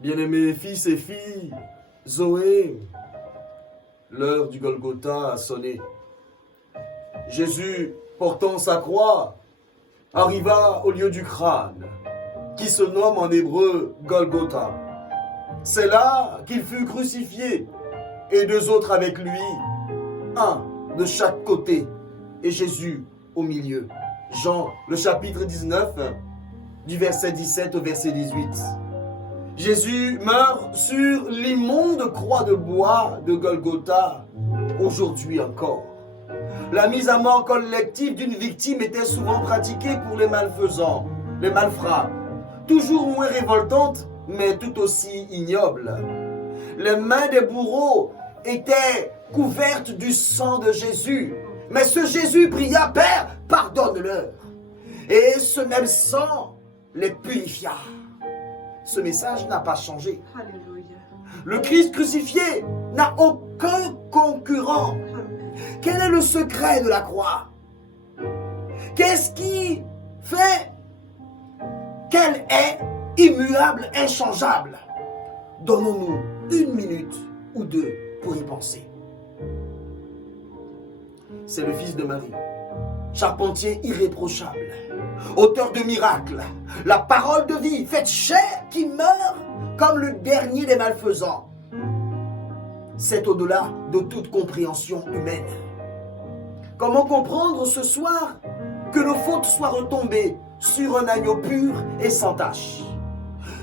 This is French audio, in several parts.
Bien-aimés fils et filles, Zoé, l'heure du Golgotha a sonné. Jésus, portant sa croix, arriva au lieu du crâne, qui se nomme en hébreu Golgotha. C'est là qu'il fut crucifié, et deux autres avec lui, un de chaque côté, et Jésus au milieu. Jean, le chapitre 19, du verset 17 au verset 18. Jésus meurt sur l'immonde croix de bois de Golgotha, aujourd'hui encore. La mise à mort collective d'une victime était souvent pratiquée pour les malfaisants, les malfrats, toujours moins révoltante, mais tout aussi ignoble. Les mains des bourreaux étaient couvertes du sang de Jésus, mais ce Jésus pria, Père, pardonne-leur. Et ce même sang les purifia. Ce message n'a pas changé. Alléluia. Le Christ crucifié n'a aucun concurrent. Quel est le secret de la croix? Qu'est-ce qui fait qu'elle est immuable, inchangeable? Donnons-nous une minute ou deux pour y penser. C'est le Fils de Marie, charpentier irréprochable, auteur de miracles, la parole de vie faite chair qui meurt comme le dernier des malfaisants. C'est au-delà de toute compréhension humaine. Comment comprendre ce soir que nos fautes soient retombées sur un agneau pur et sans tache?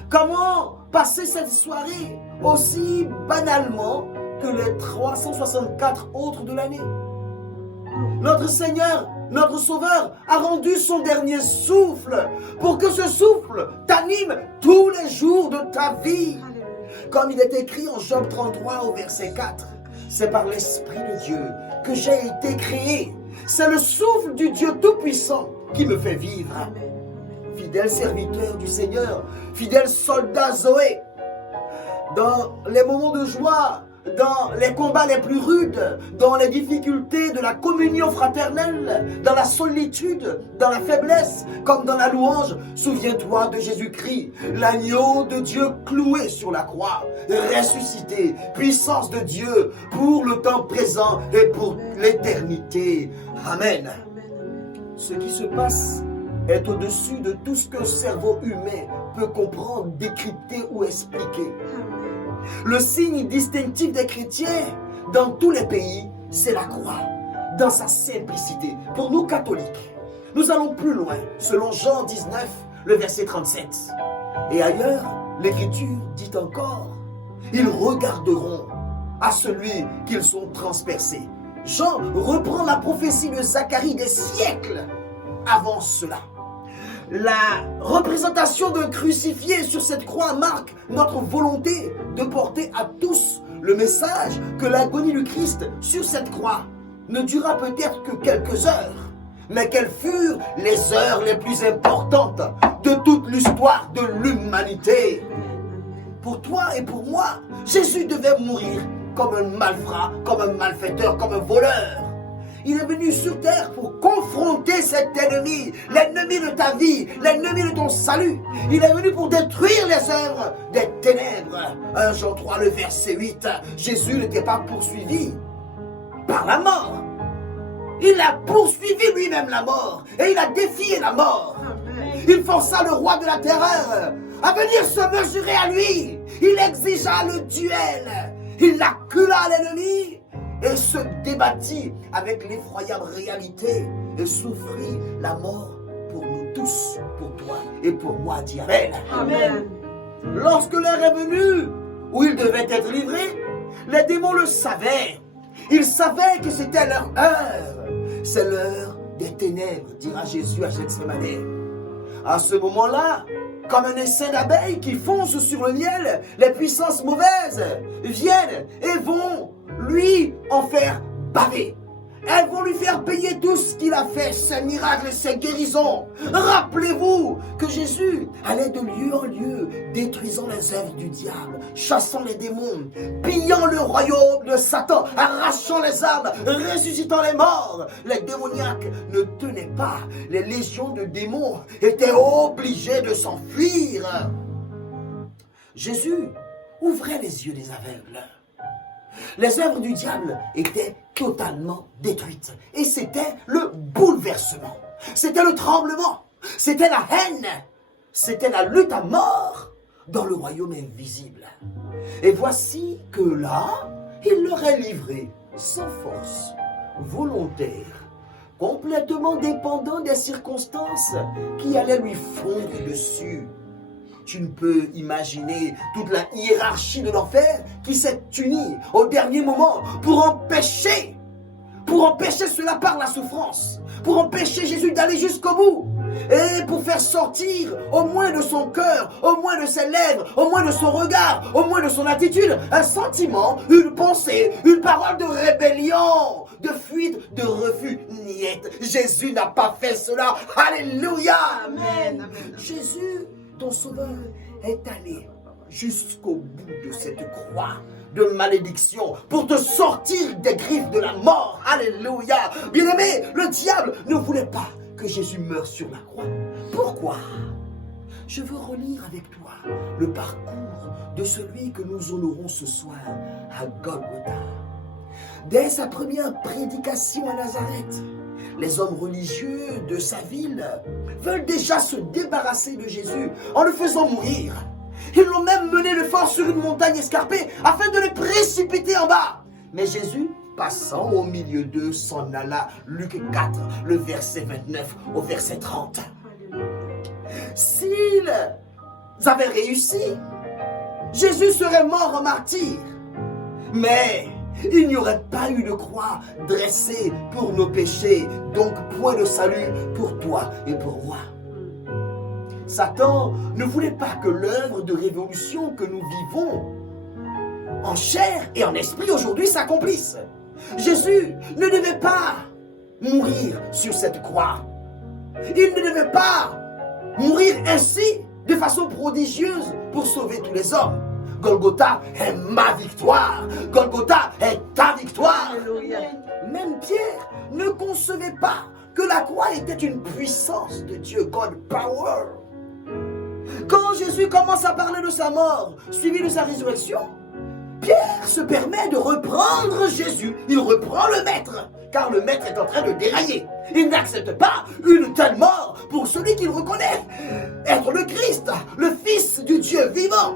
Comment passer cette soirée aussi banalement que les 364 autres de l'année? Notre Seigneur, notre Sauveur, a rendu son dernier souffle pour que ce souffle t'anime tous les jours de ta vie. Comme il est écrit en Job 33 au verset 4, c'est par l'Esprit de Dieu que j'ai été créé. C'est le souffle du Dieu Tout-Puissant qui me fait vivre. Fidèle serviteur du Seigneur, fidèle soldat Zoé, dans les moments de joie, dans les combats les plus rudes, dans les difficultés de la communion fraternelle, dans la solitude, dans la faiblesse, comme dans la louange, souviens-toi de Jésus-Christ, l'agneau de Dieu cloué sur la croix, ressuscité, puissance de Dieu pour le temps présent et pour l'éternité. Amen. Ce qui se passe est au-dessus de tout ce que le cerveau humain peut comprendre, décrypter ou expliquer. Le signe distinctif des chrétiens dans tous les pays, c'est la croix, dans sa simplicité. Pour nous catholiques, nous allons plus loin, selon Jean 19, le verset 37. Et ailleurs, l'Écriture dit encore, ils regarderont à celui qu'ils ont transpercé. Jean reprend la prophétie de Zacharie des siècles avant cela. La représentation d'un crucifié sur cette croix marque notre volonté de porter à tous le message que l'agonie du Christ sur cette croix ne dura peut-être que quelques heures, mais quelles furent les heures les plus importantes de toute l'histoire de l'humanité. Pour toi et pour moi, Jésus devait mourir comme un malfrat, comme un malfaiteur, comme un voleur. Il est venu sur terre pour confronter cet ennemi, l'ennemi de ta vie, l'ennemi de ton salut. Il est venu pour détruire les œuvres des ténèbres. 1 Jean 3, le verset 8. Jésus n'était pas poursuivi par la mort. Il a poursuivi lui-même la mort et il a défié la mort. Il força le roi de la terreur à venir se mesurer à lui. Il exigea le duel. Il accula l'ennemi et se débattit avec l'effroyable réalité et souffrit la mort pour nous tous, pour toi et pour moi, dit Amen. Amen. Lorsque l'heure est venue où il devait être livré, les démons le savaient. Ils savaient que c'était leur heure. C'est l'heure des ténèbres, dira Jésus à Gethsémane. À ce moment-là, comme un essaim d'abeilles qui fonce sur le miel, les puissances mauvaises viennent et vont lui en faire baver. Elles vont lui faire payer tout ce qu'il a fait, ses miracles et ses guérisons. Rappelez-vous que Jésus allait de lieu en lieu, détruisant les œuvres du diable, chassant les démons, pillant le royaume de Satan, arrachant les âmes, ressuscitant les morts. Les démoniaques ne tenaient pas. Les légions de démons étaient obligées de s'enfuir. Jésus ouvrait les yeux des aveugles. Les œuvres du diable étaient totalement détruites. Et c'était le bouleversement. C'était le tremblement. C'était la haine. C'était la lutte à mort dans le royaume invisible. Et voici que là, il leur est livré sans force, volontaire, complètement dépendant des circonstances qui allaient lui fondre dessus. Tu ne peux imaginer toute la hiérarchie de l'enfer qui s'est unie au dernier moment pour empêcher cela par la souffrance, pour empêcher Jésus d'aller jusqu'au bout, et pour faire sortir au moins de son cœur, au moins de ses lèvres, au moins de son regard, au moins de son attitude, un sentiment, une pensée, une parole de rébellion, de fuite, de refus. Niet, Jésus n'a pas fait cela. Alléluia. Amen. Amen. Jésus, ton sauveur, est allé jusqu'au bout de cette croix de malédiction pour te sortir des griffes de la mort. Alléluia. Bien-aimé, le diable ne voulait pas que Jésus meure sur la croix. Pourquoi? Je veux relire avec toi le parcours de celui que nous honorons ce soir à Golgotha. Dès sa première prédication à Nazareth, les hommes religieux de sa ville veulent déjà se débarrasser de Jésus en le faisant mourir. Ils l'ont même mené de force sur une montagne escarpée afin de le précipiter en bas. Mais Jésus, passant au milieu d'eux, s'en alla. Luc 4, le verset 29 au verset 30. S'ils avaient réussi, Jésus serait mort en martyr. Mais il n'y aurait pas eu de croix dressée pour nos péchés, donc point de salut pour toi et pour moi. Satan ne voulait pas que l'œuvre de révolution que nous vivons en chair et en esprit aujourd'hui s'accomplisse. Jésus ne devait pas mourir sur cette croix. Il ne devait pas mourir ainsi de façon prodigieuse pour sauver tous les hommes. Golgotha est ma victoire. Golgotha est ta victoire. Alléluia. Même Pierre ne concevait pas que la croix était une puissance de Dieu, God power. Quand Jésus commence à parler de sa mort, suivi de sa résurrection, Pierre se permet de reprendre Jésus. Il reprend le maître, car le maître est en train de dérailler. Il n'accepte pas une telle mort pour celui qu'il reconnaît être le Christ, le Fils du Dieu vivant.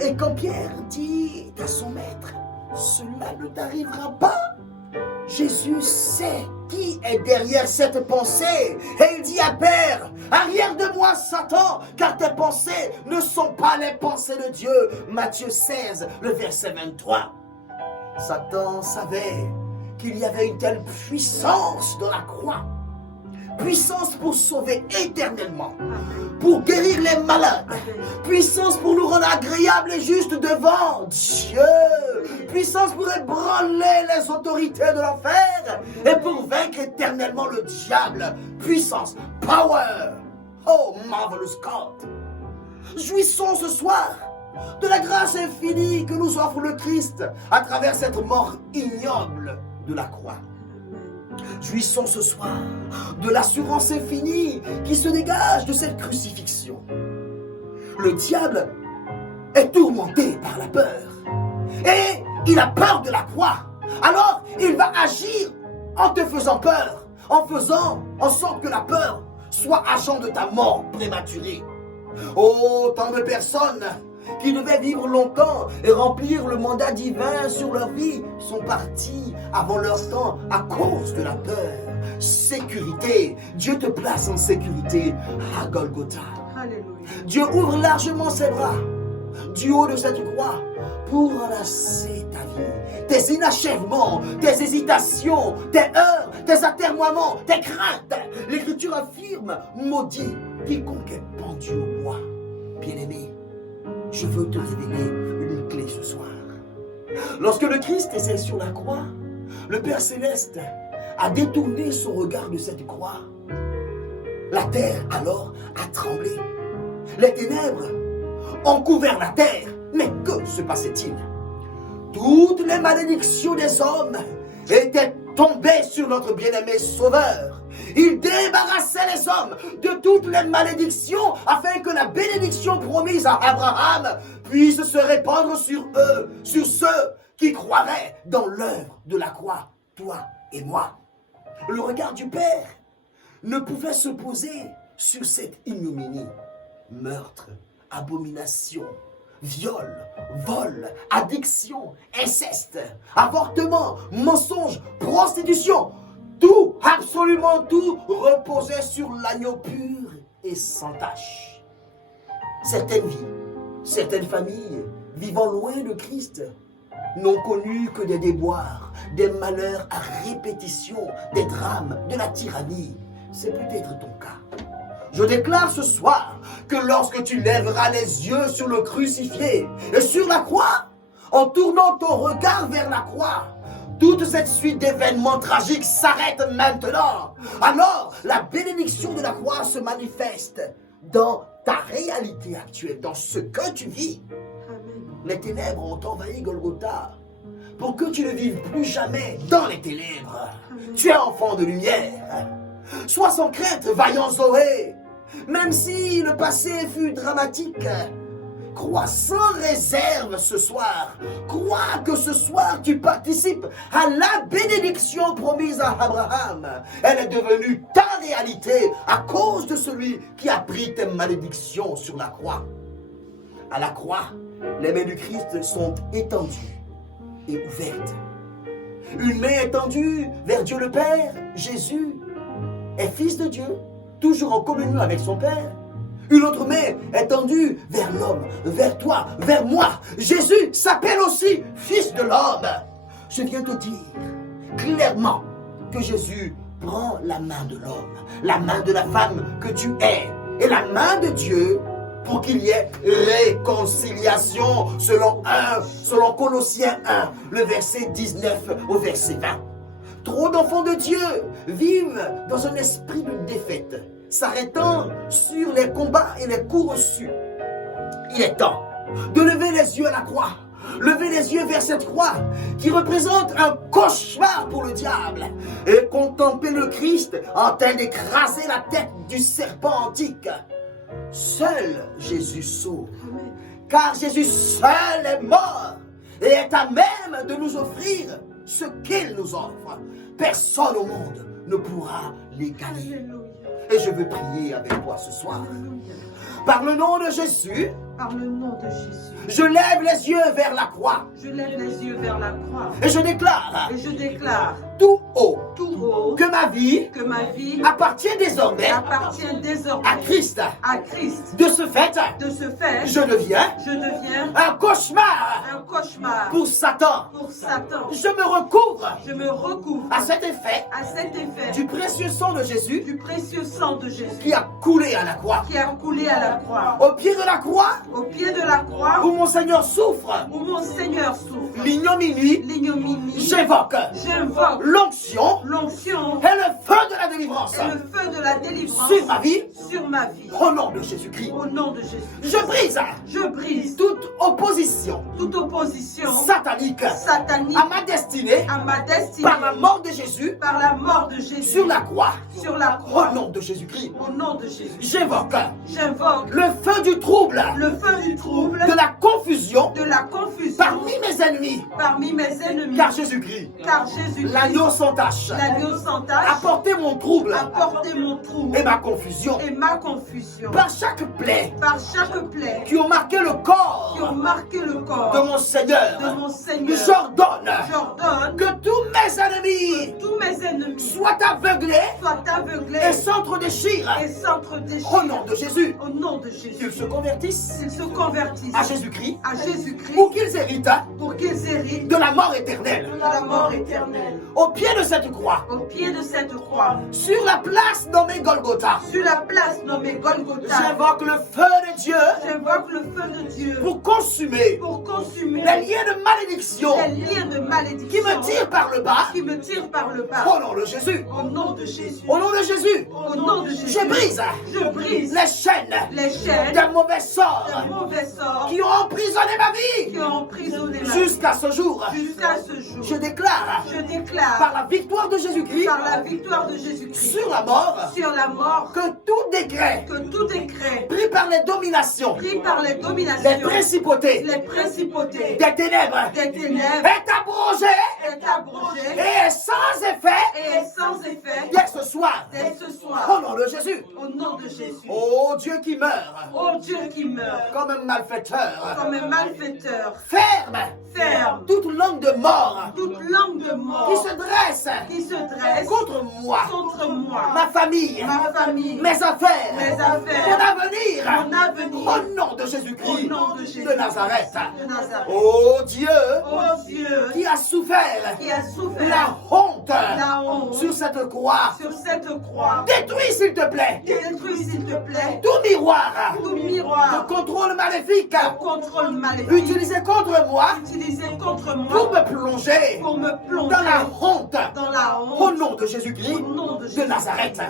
Et quand Pierre dit à son maître, cela ne t'arrivera pas, Jésus sait qui est derrière cette pensée. Et il dit à Pierre, arrière de moi Satan, car tes pensées ne sont pas les pensées de Dieu. Matthieu 16, le verset 23. Satan savait qu'il y avait une telle puissance dans la croix. Puissance pour sauver éternellement, pour guérir les malades, puissance pour nous rendre agréables et justes devant Dieu, puissance pour ébranler les autorités de l'enfer et pour vaincre éternellement le diable, puissance, power. Oh, marvelous God. Jouissons ce soir de la grâce infinie que nous offre le Christ à travers cette mort ignoble de la croix. Jouissons ce soir de l'assurance infinie qui se dégage de cette crucifixion. Le diable est tourmenté par la peur et il a peur de la croix. Alors il va agir en te faisant peur, en faisant en sorte que la peur soit agent de ta mort prématurée. Oh, tant de personnes qui devaient vivre longtemps et remplir le mandat divin sur leur vie sont partis avant leur temps à cause de la peur. Sécurité. Dieu te place en sécurité à Golgotha. Alléluia. Dieu ouvre largement ses bras du haut de cette croix pour enlacer ta vie, tes inachèvements, tes hésitations, tes heurts, tes atermoiements, tes craintes. L'Écriture affirme, maudit quiconque est pendu au bois. Bien-aimé, je veux te révéler une clé ce soir. Lorsque le Christ était sur la croix, le Père Céleste a détourné son regard de cette croix. La terre alors a tremblé. Les ténèbres ont couvert la terre. Mais que se passait-il? Toutes les malédictions des hommes étaient tombées sur notre bien-aimé Sauveur. Il débarrassait les hommes de toutes les malédictions afin que la bénédiction promise à Abraham puisse se répandre sur eux, sur ceux qui croiraient dans l'œuvre de la croix, toi et moi. Le regard du Père ne pouvait se poser sur cette ignominie. Meurtre, abomination, viol, vol, addiction, inceste, avortement, mensonge, prostitution, tout, absolument tout, reposait sur l'agneau pur et sans tache. Certaines vies, certaines familles, vivant loin de Christ, n'ont connu que des déboires, des malheurs à répétition, des drames, de la tyrannie. C'est peut-être ton cas. Je déclare ce soir que lorsque tu lèveras les yeux sur le crucifié et sur la croix, en tournant ton regard vers la croix, toute cette suite d'événements tragiques s'arrête maintenant. Alors, la bénédiction de la croix se manifeste dans ta réalité actuelle, dans ce que tu vis. Les ténèbres ont envahi Golgotha pour que tu ne vives plus jamais dans les ténèbres. Tu es enfant de lumière. Sois sans crainte, vaillant Zoé. Même si le passé fut dramatique, crois sans réserve ce soir. Crois que ce soir tu participes à la bénédiction promise à Abraham. Elle est devenue ta réalité à cause de celui qui a pris tes malédictions sur la croix. À la croix, les mains du Christ sont étendues et ouvertes. Une main étendue vers Dieu le Père, Jésus est fils de Dieu, toujours en communion avec son Père. Une autre main étendue vers l'homme, vers toi, vers moi. Jésus s'appelle aussi fils de l'homme. Je viens te dire clairement que Jésus prend la main de l'homme, la main de la femme que tu es et la main de Dieu pour qu'il y ait réconciliation selon Colossiens 1, le verset 19 au verset 20. Trop d'enfants de Dieu vivent dans un esprit de défaite, s'arrêtant sur les combats et les coups reçus. Il est temps de lever les yeux à la croix, lever les yeux vers cette croix qui représente un cauchemar pour le diable et contempler le Christ en train d'écraser la tête du serpent antique. Seul Jésus sauve, car Jésus seul est mort et est à même de nous offrir ce qu'il nous offre. Personne au monde ne pourra l'égaler. Et je veux prier avec toi ce soir. Par le nom de Jésus, je lève les yeux vers la croix. Et je déclare tout haut que ma vie appartient désormais à Christ. De ce fait, je deviens un cauchemar pour Satan. Je me recouvre à cet effet du précieux sang de Jésus qui a coulé à la croix. Au pied de la croix où mon Seigneur souffre, l'ignominie, j'évoque l'onction et le feu de la délivrance sur ma vie, au nom de Jésus-Christ. Je brise toute opposition satanique à ma destinée par la mort de Jésus sur la croix, au nom de Jésus-Christ. J'évoque le feu du trouble, de la confusion parmi mes ennemis, car Jésus-Christ, l'agneau sans tache, a porté mon trouble et ma confusion. Par chaque plaie qui ont marqué le corps de mon Seigneur, j'ordonne que tous mes ennemis soient aveuglés et s'entre-déchirent au nom de Jésus. Qu'ils se convertissent à Jésus-Christ pour qu'ils héritent de la mort éternelle. Au pied de cette croix, sur la place nommée Golgotha, j'invoque le feu de Dieu pour consumer les liens de malédiction qui me tirent par le bas. Au nom de Jésus. Je brise les chaînes d'un mauvais sort qui ont emprisonné ma vie jusqu'à ce jour. Je déclare par la victoire de Jésus-Christ sur la mort que tout décret pris par les dominations, les principautés des ténèbres est abrogé et sans effet dès ce soir. Au nom de Jésus. Oh Dieu qui meurt. Comme un malfaiteur. Ferme toute langue de mort qui se dresse contre moi, ma famille, mes affaires, mon avenir. Au nom de Jésus-Christ de Nazareth. Oh Dieu qui a souffert la honte sur cette croix. Détruis s'il te plaît tout miroir de contrôle maléfique utilisé contre moi pour me plonger dans la honte. Au nom de Jésus-Christ de Nazareth.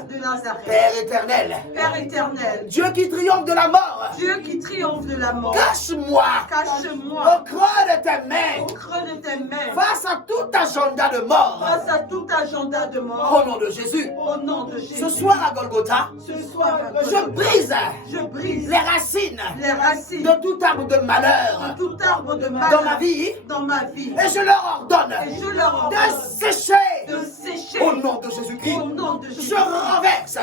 Père éternel, Dieu qui triomphe de la mort, cache-moi au creux de tes mains face à tout agenda de mort. Au nom de Jésus. Ce soir à Golgotha, je brise les racines de tout arbre de malheur dans ma vie et je leur ordonne de sécher au nom de Jésus-Christ. Je renverse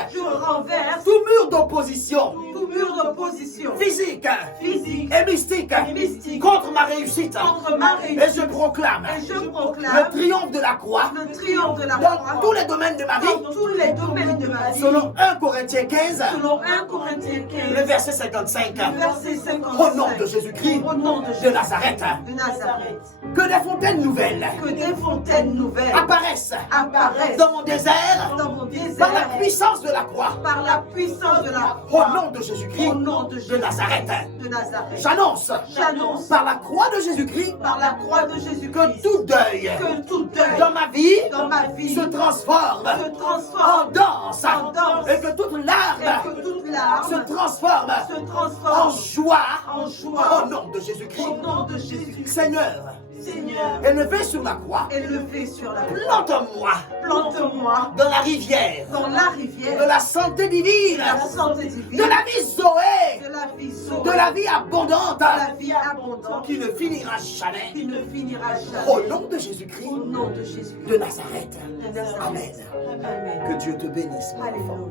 tout mur d'opposition physique et mystique contre ma réussite et je proclame le triomphe de la croix dans tous les domaines de ma vie selon 1 Corinthiens 15 le verset 55. Au nom de Jésus-Christ de Nazareth. Que des fontaines nouvelles apparaissent dans mon désert par la puissance de la croix. Au nom de Jésus-Christ de Nazareth. J'annonce par la croix de Jésus-Christ que tout deuil dans ma vie se transforme en danse et que toute larme se transforme en joie au nom de Jésus-Christ. Seigneur, élevé sur la croix, plante-moi dans la rivière de la santé divine, de la vie Zoé, de la vie abondante qui ne finira jamais. Au nom de Jésus-Christ de Nazareth. Amen. Que Dieu te bénisse, mon enfant.